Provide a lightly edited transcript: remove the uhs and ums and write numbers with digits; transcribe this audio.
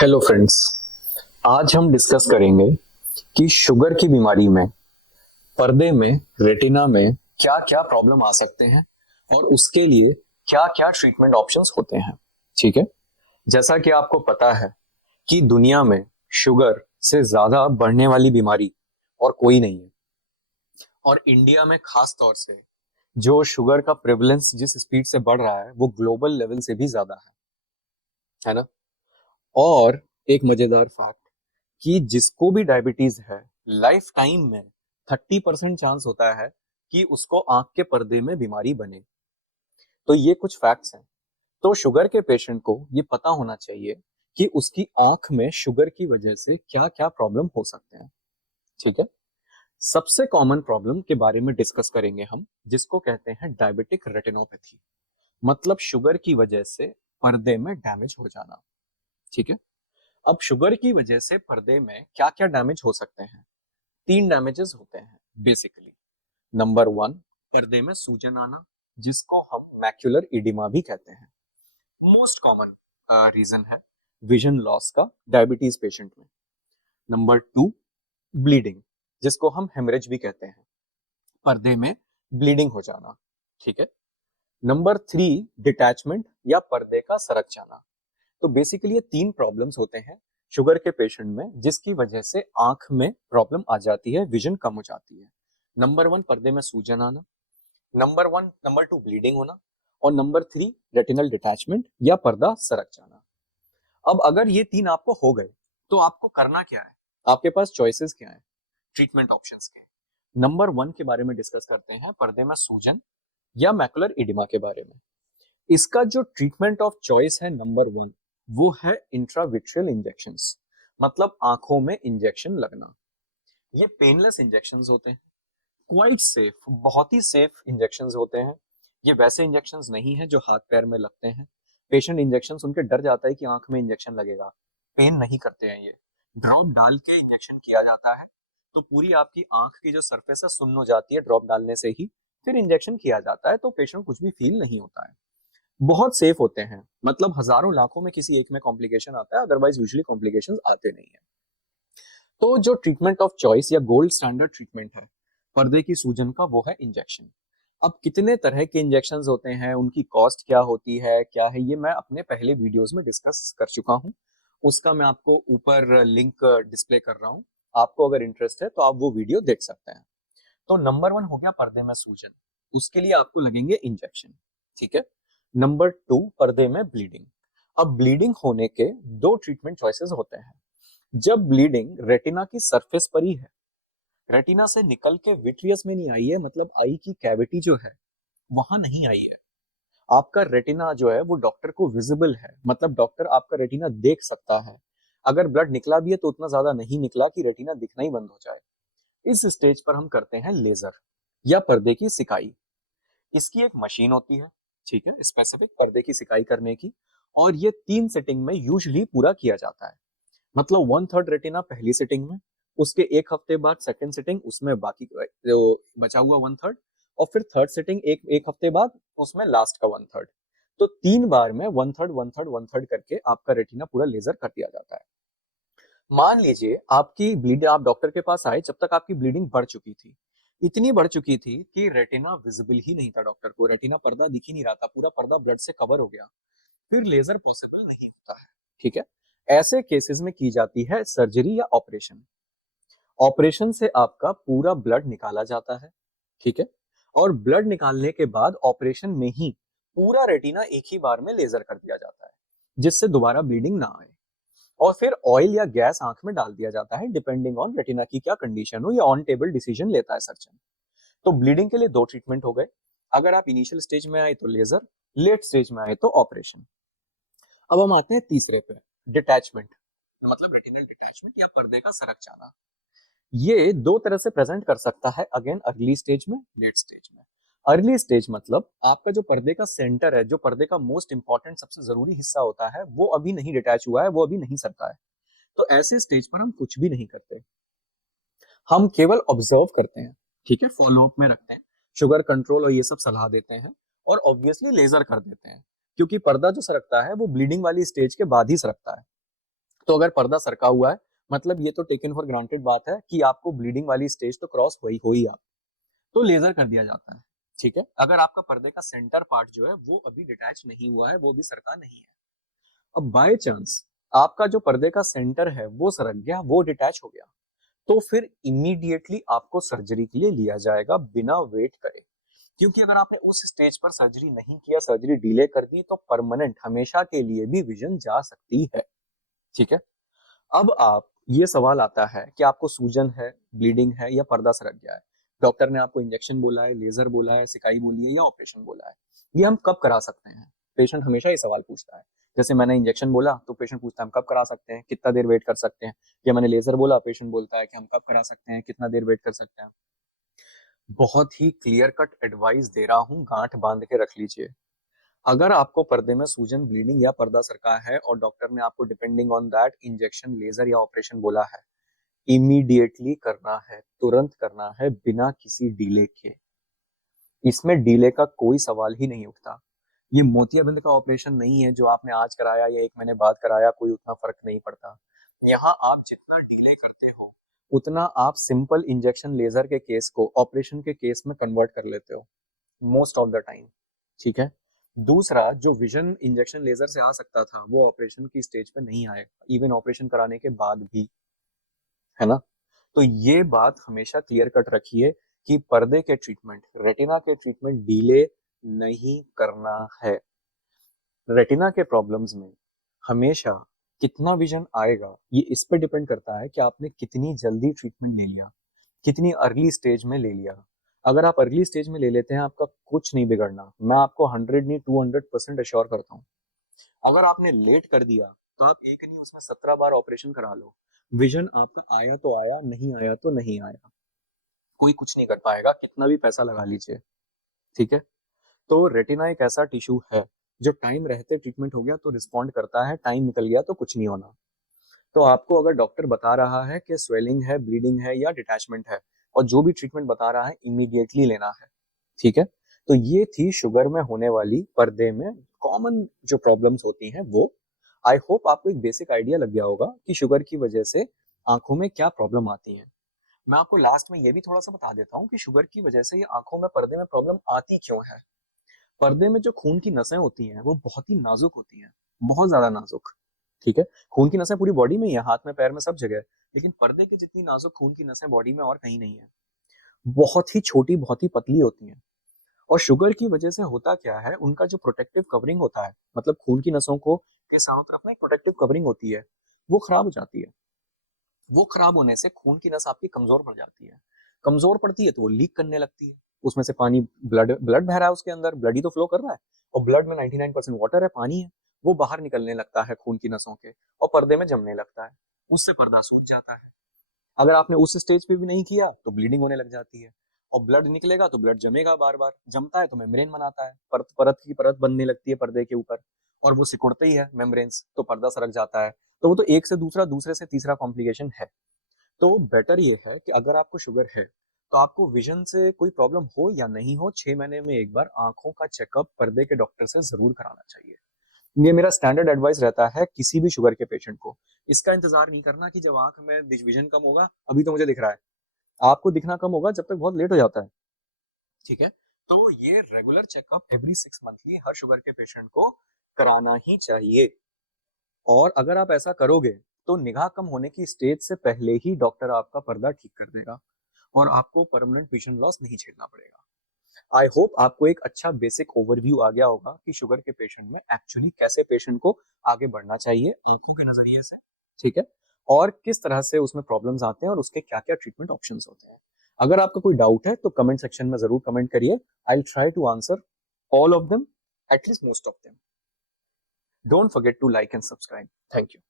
Hello friends. आज हम discuss करेंगे कि शुगर की बीमारी में पर्दे में रेटिना में क्या क्या प्रॉब्लम आ सकते हैं और उसके लिए क्या क्या ट्रीटमेंट ऑप्शंस होते हैं। ठीक है। जैसा कि आपको पता है कि दुनिया में शुगर से ज्यादा बढ़ने वाली बीमारी और कोई नहीं है, और इंडिया में खास तौर से जो शुगर का प्रेवलेंस जिस स्पीड से बढ़ रहा है वो ग्लोबल लेवल से भी ज्यादा है ना। और एक मजेदार फैक्ट कि जिसको भी डायबिटीज है, लाइफ टाइम में 30% चांस होता है कि उसको आंख के पर्दे में बीमारी बने। तो ये कुछ फैक्ट्स हैं। तो शुगर के पेशेंट को ये पता होना चाहिए कि उसकी आंख में शुगर की वजह से क्या क्या प्रॉब्लम हो सकते हैं। ठीक है। सबसे कॉमन प्रॉब्लम के बारे में डिस्कस करेंगे हम, जिसको कहते हैं डायबिटिक रेटिनोपैथी, मतलब शुगर की वजह से पर्दे में डैमेज हो जाना। ठीक है। अब शुगर की वजह से पर्दे में क्या क्या डैमेज हो सकते हैं। तीन डैमेजेस होते हैं बेसिकली। नंबर वन, पर्दे में सूजन आना, जिसको हम मैक्युलर इडिमा भी कहते हैं। मोस्ट कॉमन रीजन है विजन लॉस का डायबिटीज पेशेंट में। नंबर टू, ब्लीडिंग, जिसको हम हेमरेज भी कहते हैं, पर्दे में ब्लीडिंग हो जाना। ठीक है। नंबर थ्री, डिटैचमेंट या पर्दे का सरक जाना। तो बेसिकली ये तीन प्रॉब्लम्स होते हैं शुगर के पेशेंट में, जिसकी वजह से आंख में प्रॉब्लम आ जाती है, विजन कम हो जाती है। नंबर वन, पर्दे में सूजन आना। नंबर टू, ब्लीडिंग होना। और नंबर थ्री, रेटिनल डिटैचमेंट या पर्दा सरक जाना। अब अगर ये तीन आपको हो गए तो आपको करना क्या है, आपके पास चॉइसेस क्या है ट्रीटमेंट ऑप्शंस के। नंबर वन के बारे में डिस्कस करते हैं, पर्दे में सूजन या मैकुलर इडिमा के बारे में। इसका जो ट्रीटमेंट ऑफ चॉइस है नंबर वन, वो है इंट्राविट्रियल इंजेक्शंस, मतलब आंखों में इंजेक्शन लगना। ये पेनलेस इंजेक्शंस होते हैं, क्वाइट सेफ, बहुत ही सेफ इंजेक्शंस होते हैं। ये वैसे इंजेक्शंस नहीं है जो हाथ पैर में लगते हैं। पेशेंट इंजेक्शन सुन के डर जाता है कि आंख में इंजेक्शन लगेगा। पेन नहीं करते हैं ये। ड्रॉप डाल के इंजेक्शन किया जाता है, तो पूरी आपकी आंख की जो सरफेस है सुन्न हो जाती है ड्रॉप डालने से ही। फिर इंजेक्शन किया जाता है तो पेशेंट कुछ भी फील नहीं होता है। बहुत सेफ होते हैं, मतलब हजारों लाखों में किसी एक में कॉम्प्लिकेशन आता है, अदरवाइज यूजुअली कॉम्प्लिकेशंस आते नहीं है। तो जो ट्रीटमेंट ऑफ चॉइस या गोल्ड स्टैंडर्ड ट्रीटमेंट है पर्दे की सूजन का, वो है इंजेक्शन। अब कितने तरह के इंजेक्शंस होते हैं, उनकी कॉस्ट क्या होती है, क्या है, ये मैं अपने पहले वीडियोस में डिस्कस कर चुका हूं। उसका मैं आपको ऊपर लिंक डिस्प्ले कर रहा हूं। आपको अगर इंटरेस्ट है तो आप वो वीडियो देख सकते हैं। तो नंबर वन हो गया पर्दे में सूजन, उसके लिए आपको लगेंगे इंजेक्शन। ठीक है। नंबर टू, पर्दे में ब्लीडिंग। अब ब्लीडिंग होने के दो ट्रीटमेंट चॉइसेस होते हैं। जब ब्लीडिंग रेटिना की सरफेस पर ही है, रेटिना से निकल के विट्रियस में नहीं आई है, मतलब आई की कैविटी जो है वहां नहीं आई है, आपका रेटिना जो है वो डॉक्टर को विजिबल है, मतलब डॉक्टर आपका रेटिना देख सकता है। अगर ब्लड निकला भी है तो उतना ज्यादा नहीं निकला कि रेटिना दिखना ही बंद हो जाए। इस स्टेज पर हम करते हैं लेजर या पर्दे की सिकाई। इसकी एक मशीन होती है, ठीक है, स्पेसिफिक पर्दे की सिकाई करने की। और ये 3 सेटिंग में यूजुअली पूरा किया जाता है। मतलब 1/3 रेटिना पहली सिटिंग में, उसके एक हफ्ते बाद सेकंड सिटिंग, उसमें बाकी जो बचा हुआ 1/3, और फिर थर्ड सिटिंग एक एक हफ्ते बाद, उसमें लास्ट का 1/3। तो 3 बार में 1/3 1/3 1/3 करके आपका रेटिना पूरा लेजर कर दिया जाता है। मान लीजिए आपकी ब्लीड, आप डॉक्टर के पास आए, जब तक आपकी ब्लीडिंग बढ़ चुकी थी, इतनी बढ़ चुकी थी कि रेटिना विजिबल ही नहीं था, डॉक्टर को रेटिना पर्दा दिख ही नहीं रहा था, पूरा पर्दा ब्लड से कवर हो गया, फिर लेजर पॉसिबल नहीं होता है। ठीक है। ऐसे केसेस में की जाती है सर्जरी या ऑपरेशन। ऑपरेशन से आपका पूरा ब्लड निकाला जाता है। ठीक है। और ब्लड निकालने के बाद ऑपरेशन में ही पूरा रेटिना एक ही बार में लेजर कर दिया जाता है, जिससे दोबारा ब्लीडिंग ना आए। और फिर ऑयल या गैस आंख में डाल दिया जाता है, डिपेंडिंग ऑन रेटिना की क्या कंडीशन हो, या ऑन टेबल डिसीजन लेता है सर्जन। तो ब्लीडिंग के लिए दो ट्रीटमेंट हो गए। अगर आप इनिशियल स्टेज में आए तो लेजर, लेट स्टेज में आए तो ऑपरेशन। अब हम आते हैं तीसरे पे, डिटैचमेंट, मतलब रेटिनल डिटैचमेंट या पर्दे का सरक जाना। ये दो तरह से प्रेजेंट कर सकता है, अगेन अर्ली स्टेज में, लेट स्टेज में। अर्ली स्टेज मतलब आपका जो पर्दे का सेंटर है, जो पर्दे का मोस्ट इंपॉर्टेंट सबसे जरूरी हिस्सा होता है, वो अभी नहीं डिटैच हुआ है, वो अभी नहीं सरका है। तो ऐसे स्टेज पर हम कुछ भी नहीं करते, हम केवल ऑब्जर्व करते हैं। ठीक है, फॉलोअप में रखते हैं, शुगर कंट्रोल और ये सब सलाह देते हैं, और ऑब्वियसली लेजर कर देते हैं, क्योंकि पर्दा जो सरकता है वो ब्लीडिंग वाली स्टेज के बाद ही सरकता है। तो अगर पर्दा सरका हुआ है मतलब ये तो टेकन फॉर ग्रांटेड बात है कि आपको ब्लीडिंग वाली स्टेज तो क्रॉस हो ही आप, तो लेजर कर दिया जाता है। ठीक है, अगर आपका पर्दे का सेंटर पार्ट जो है वो अभी डिटैच नहीं हुआ है, वो भी सरका नहीं है, अब बाय चांस आपका जो पर्दे का सेंटर है वो सरक गया, वो डिटैच हो गया, तो फिर इमीडिएटली आपको सर्जरी के लिए लिया जाएगा बिना वेट करे। क्योंकि अगर आपने उस स्टेज पर सर्जरी नहीं किया, सर्जरी डिले कर दी, तो परमानेंट हमेशा के लिए भी विजन जा सकती है। ठीक है, अब आप ये सवाल आता है कि आपको सूजन है, ब्लीडिंग है या पर्दा सरक गया है, डॉक्टर ने आपको इंजेक्शन बोला है, लेजर बोला है, सिकाई बोली है या ऑपरेशन बोला है, ये हम कब करा सकते हैं? पेशेंट हमेशा ये सवाल पूछता है। जैसे मैंने इंजेक्शन बोला तो पेशेंट पूछता है हम कब करा सकते हैं, कितना देर वेट कर सकते हैं, या मैंने लेजर बोला, पेशेंट बोलता है कि हम कब करा सकते हैं, कितना देर वेट कर सकते हैं। बहुत ही क्लियर कट एडवाइस दे रहा हूं, गांठ बांध के रख लीजिए। अगर आपको पर्दे में सूजन, ब्लीडिंग या पर्दा सरका है और डॉक्टर ने आपको depending on that injection, laser या ऑपरेशन बोला है, इमीडिएटली करना है, तुरंत करना है, बिना किसी डिले के। इसमें डिले का कोई सवाल ही नहीं उठता। ये मोतियाबिंद का ऑपरेशन नहीं है जो आपने आज कराया या 1 महीने बाद कराया, कोई उतना फर्क नहीं पड़ता। यहाँ आप जितना डिले करते हो उतना आप सिंपल इंजेक्शन, लेजर के केस को ऑपरेशन के केस में कन्वर्ट कर लेते हो मोस्ट ऑफ द टाइम। ठीक है, दूसरा, जो विजन इंजेक्शन लेजर से आ सकता था वो ऑपरेशन की स्टेज पे नहीं आएगा, इवन ऑपरेशन कराने के बाद भी, है ना? तो ये बात हमेशा क्लियर कट रखिए कि पर्दे के ट्रीटमेंट, रेटिना के ट्रीटमेंट डिले नहीं करना है। रेटिना के प्रॉब्लम्स में हमेशा कितना विजन आएगा ये इस पे डिपेंड करता है कि आपने कितनी जल्दी ट्रीटमेंट ले लिया, कितनी अर्ली स्टेज में ले लिया। अगर आप अर्ली स्टेज में ले लेते हैं आपका कुछ नहीं बिगड़ना, मैं आपको 100 नहीं 200% अश्योर करता हूँ। अगर आपने लेट कर दिया तो आप एक नहीं उसमें 17 बार ऑपरेशन करा लो, विजन आपका आया तो आया, नहीं आया तो नहीं आया, कोई कुछ नहीं कर पाएगा, कितना भी पैसा लगा लीजिए। ठीक है, तो रेटिना एक ऐसा टिश्यू है जो टाइम रहते ट्रीटमेंट हो गया तो रिस्पॉन्ड करता है, टाइम निकल गया तो कुछ नहीं होना। तो आपको अगर डॉक्टर बता रहा है कि स्वेलिंग है, ब्लीडिंग है या डिटैचमेंट है, और जो भी ट्रीटमेंट बता रहा है इमीडिएटली लेना है। ठीक है, तो ये थी शुगर में होने वाली पर्दे में कॉमन जो प्रॉब्लम्स होती हैं वो। आई होप आपको एक बेसिक आइडिया लग गया होगा कि शुगर की वजह से आंखों में क्या प्रॉब्लम आती है। मैं आपको लास्ट में ये भी थोड़ा सा बता देता हूँ कि शुगर की वजह से ये आंखों में, पर्दे में प्रॉब्लम आती क्यों है। पर्दे में जो खून की नसें होती हैं वो बहुत ही नाजुक होती हैं, बहुत ज्यादा नाजुक। ठीक है, खून की नसें पूरी बॉडी में ही है, हाथ में, पैर में, सब जगह है, लेकिन पर्दे की जितनी नाजुक खून की नसें बॉडी में और कहीं नहीं है। बहुत ही छोटी, बहुत ही पतली होती हैं। और शुगर की वजह से होता क्या है, उनका जो प्रोटेक्टिव कवरिंग होता है, मतलब खून की नसों को के चारों तरफ ना एक प्रोटेक्टिव कवरिंग होती है, वो खराब हो जाती है। वो खराब होने से खून की नस आपकी कमजोर पड़ जाती है। कमजोर पड़ती है तो वो लीक करने लगती है, उसमें से पानी, ब्लड ब्लड बह रहा है उसके अंदर, ब्लड ही तो फ्लो कर रहा है, और ब्लड में 99% वाटर है, पानी है, वो बाहर निकलने लगता है खून की नसों के और पर्दे में जमने लगता है, उससे पर्दा सूज जाता है। अगर आपने उस स्टेज पे भी नहीं किया तो ब्लीडिंग होने लग जाती है, और ब्लड निकलेगा तो ब्लड जमेगा, बार बार जमता है तो मेम्ब्रेन बनाता है, परत परत की परत बनने लगती है पर्दे के ऊपर, और वो सिकुड़ते ही है मेम्ब्रेन्स, तो पर्दा सरक जाता है। तो वो तो एक से दूसरा, दूसरे से तीसरा कॉम्प्लिकेशन है। तो बेटर ये है कि अगर आपको शुगर है तो आपको विजन से कोई प्रॉब्लम हो या नहीं हो, 6 महीने में एक बार आंखों का चेकअप पर्दे के डॉक्टर से जरूर कराना चाहिए। ये मेरा स्टैंडर्ड एडवाइस रहता है किसी भी शुगर के पेशेंट को। इसका इंतजार नहीं करना कि जब आंख में विजन कम होगा, अभी तो मुझे दिख रहा है, आपको दिखना कम होगा जब तक बहुत लेट हो जाता है। ठीक है, तो ये रेगुलर चेकअप एवरी 6 मंथली हर शुगर के पेशेंट को कराना ही चाहिए। और अगर आप ऐसा करोगे तो निगाह कम होने की स्टेज से पहले ही डॉक्टर आपका पर्दा ठीक कर देगा और आपको परमानेंट विजन लॉस नहीं झेलना पड़ेगा। आई होप आपको एक अच्छा बेसिक ओवरव्यू आ गया होगा कि शुगर के पेशेंट में एक्चुअली कैसे पेशेंट को आगे बढ़ना चाहिए आंखों के नजरिए से। ठीक है, और किस तरह से उसमें प्रॉब्लम्स आते हैं और उसके क्या क्या ट्रीटमेंट ऑप्शंस होते हैं। अगर आपका कोई डाउट है तो कमेंट सेक्शन में जरूर कमेंट करिए, I will try to answer all of them, at least most of them. Don't forget to like and subscribe. Thank you.